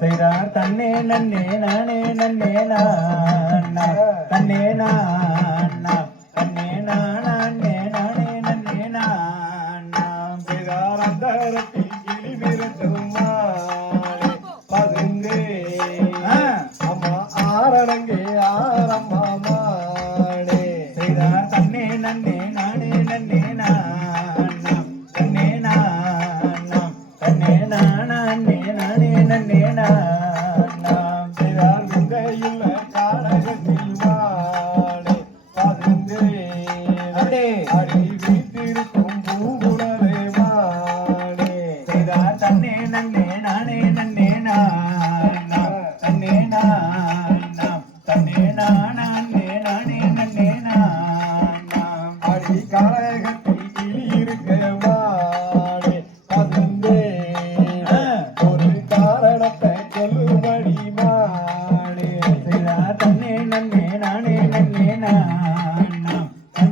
செய்தார். தன்னே நன்னே நானே நன்னே நான் தன்னே நான் தன்னே நானா Leila.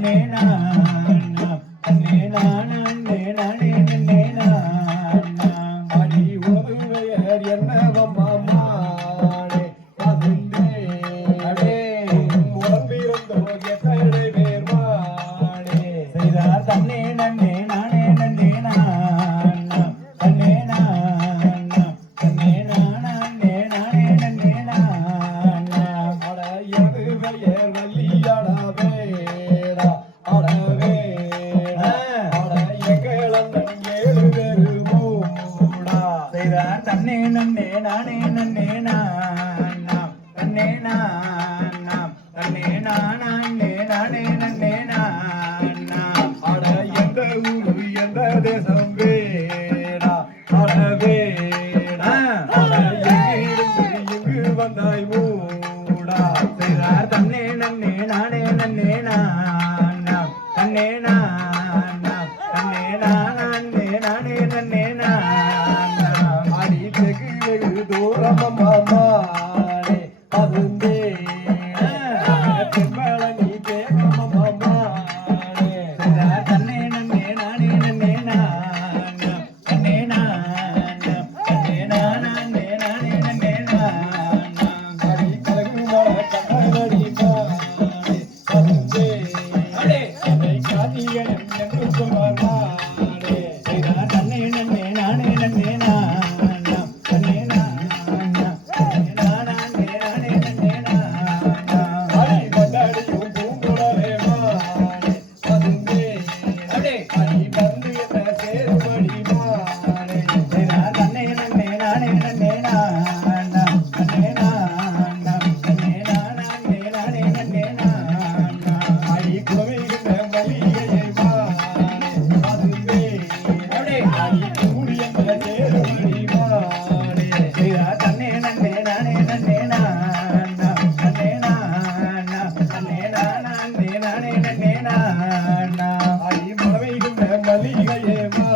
nena. nena nena nena nena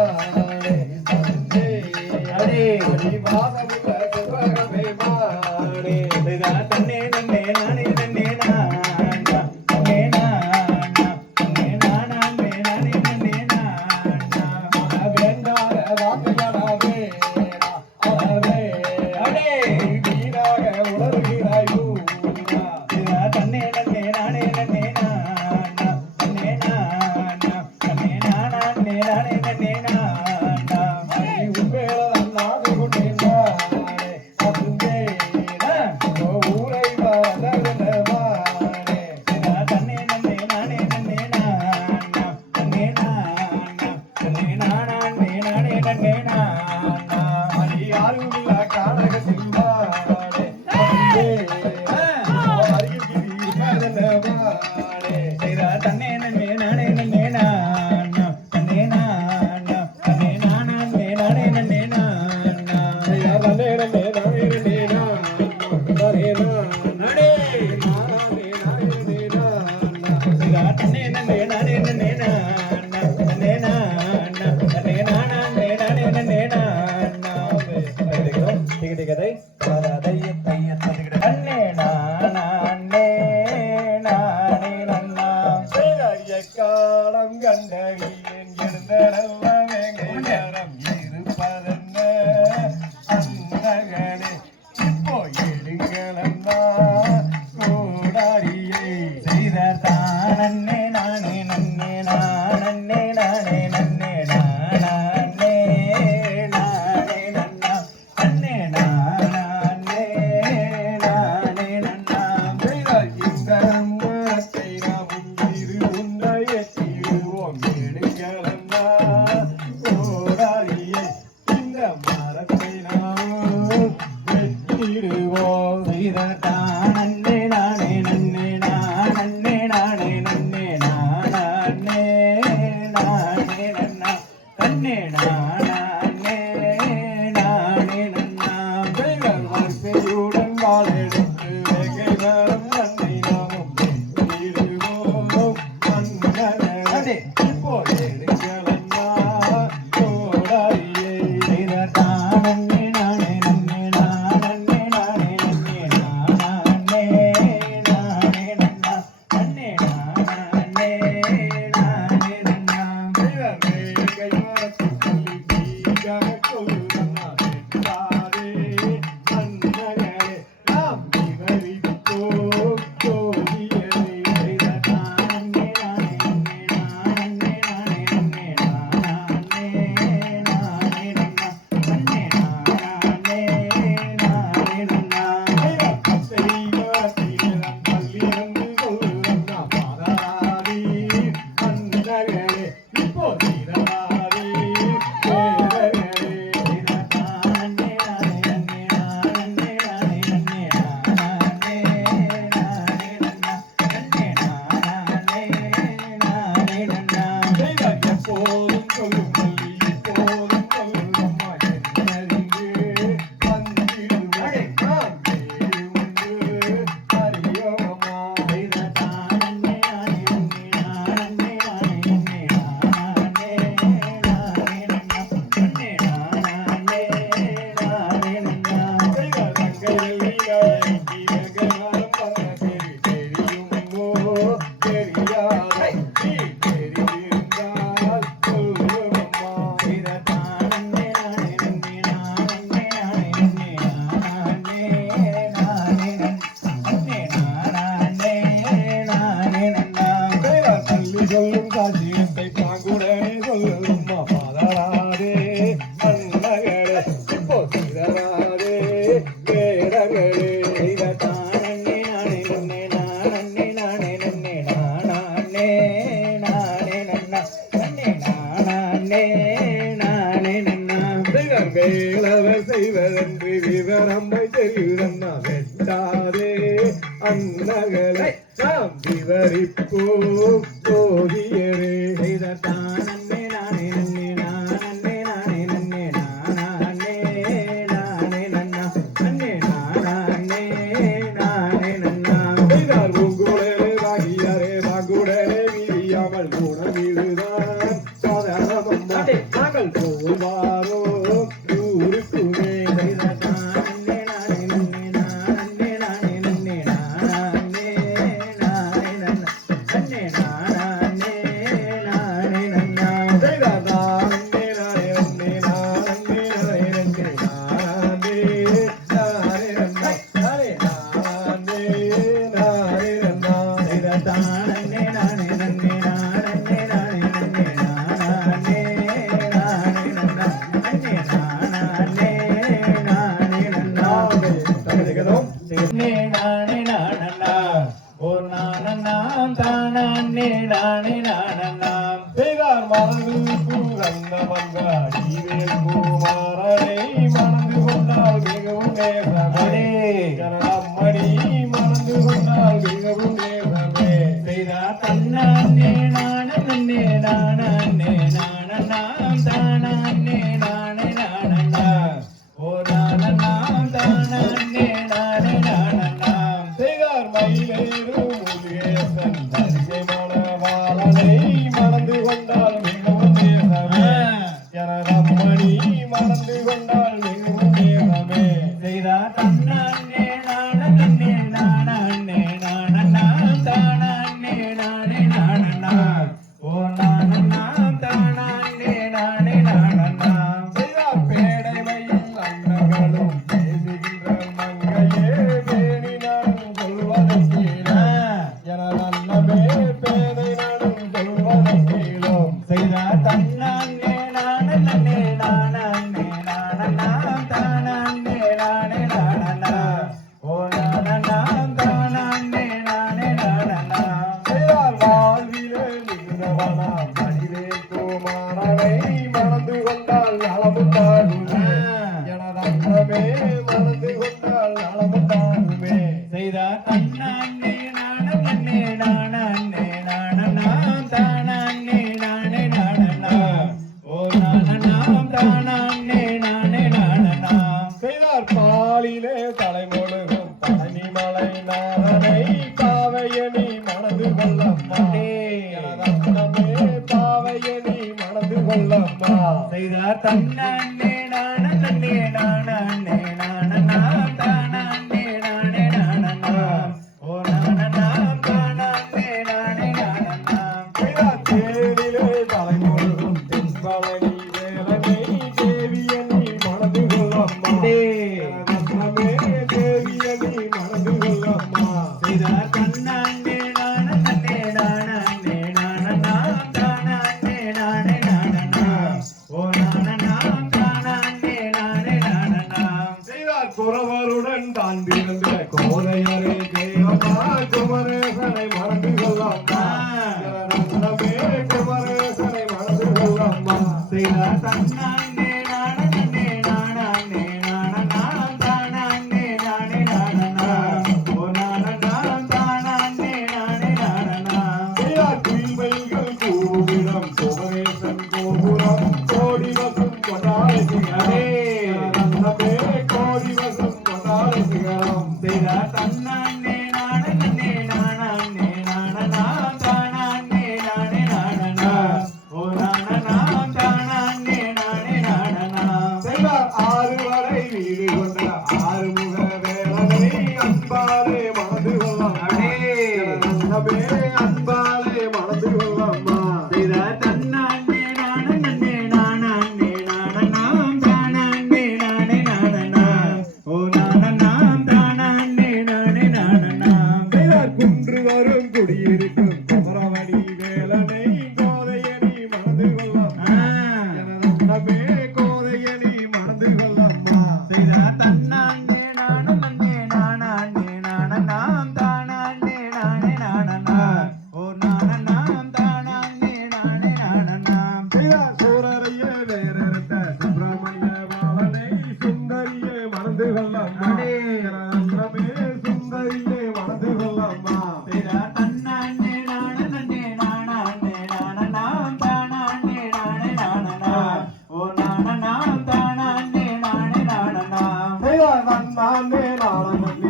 Bye. Oh. அன்னகளை நாம் விவரிப்போம் போதியரே Guarda. தன்னே நான தன்னே நானே. காண்பிருந்த கோதையரே தேவா குமரேசனை மாமே நாள நம்பி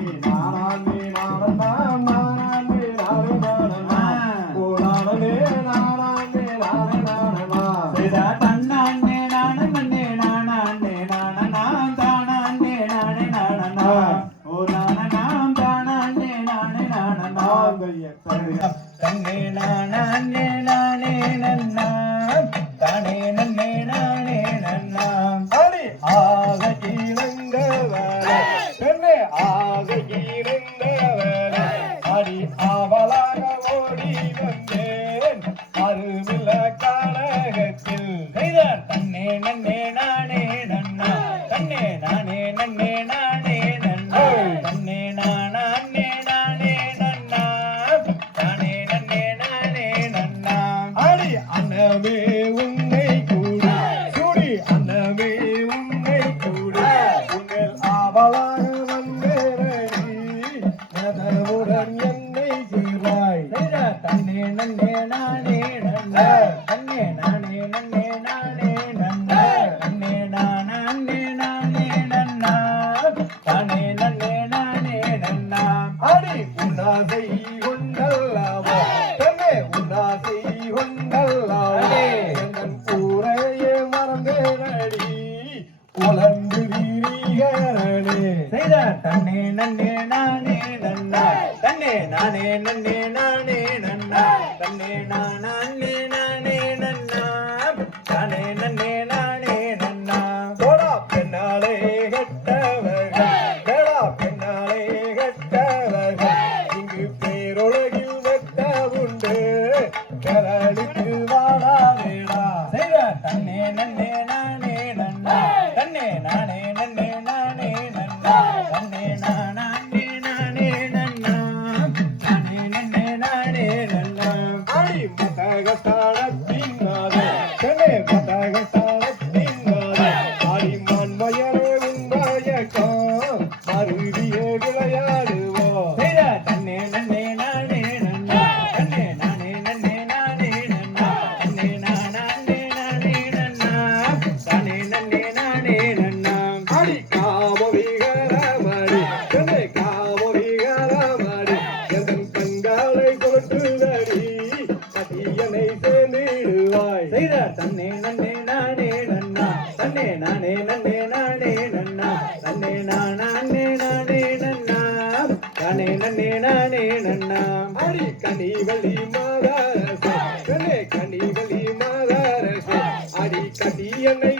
我拉个我的人嘞。மேனம் மேனா பட்டவர் என்னை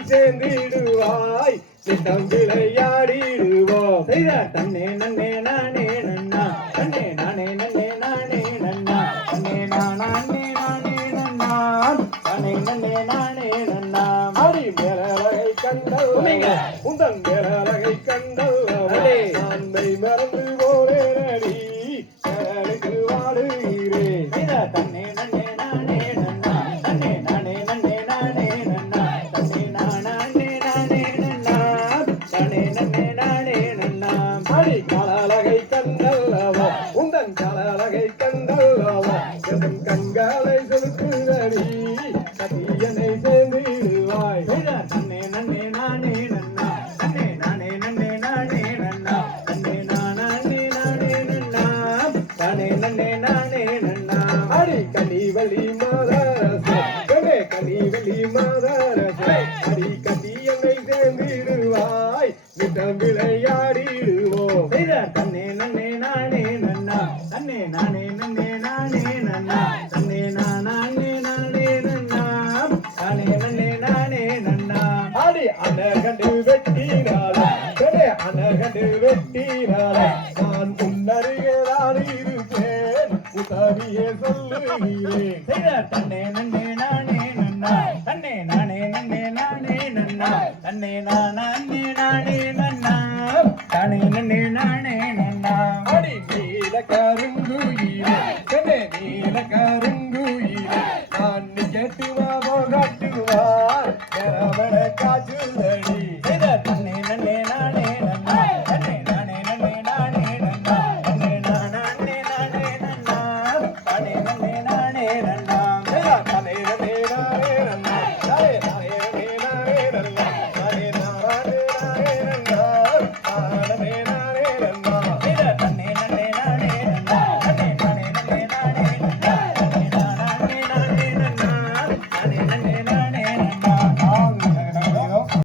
தன்னே நானே